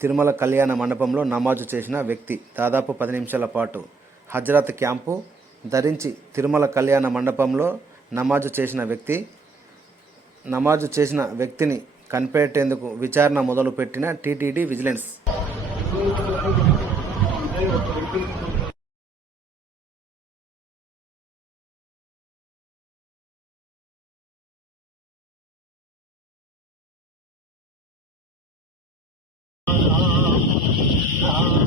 తిరుమల కళ్యాణ మండపంలో నమాజు చేసిన వ్యక్తి. దాదాపు పది నిమిషాల పాటు హజరత్ క్యాంపు ధరించి తిరుమల కళ్యాణ మండపంలో నమాజు చేసిన వ్యక్తి. నమాజు చేసిన వ్యక్తిని కనిపెట్టేందుకు విచారణ మొదలుపెట్టిన టీటీడీ విజిలెన్స్.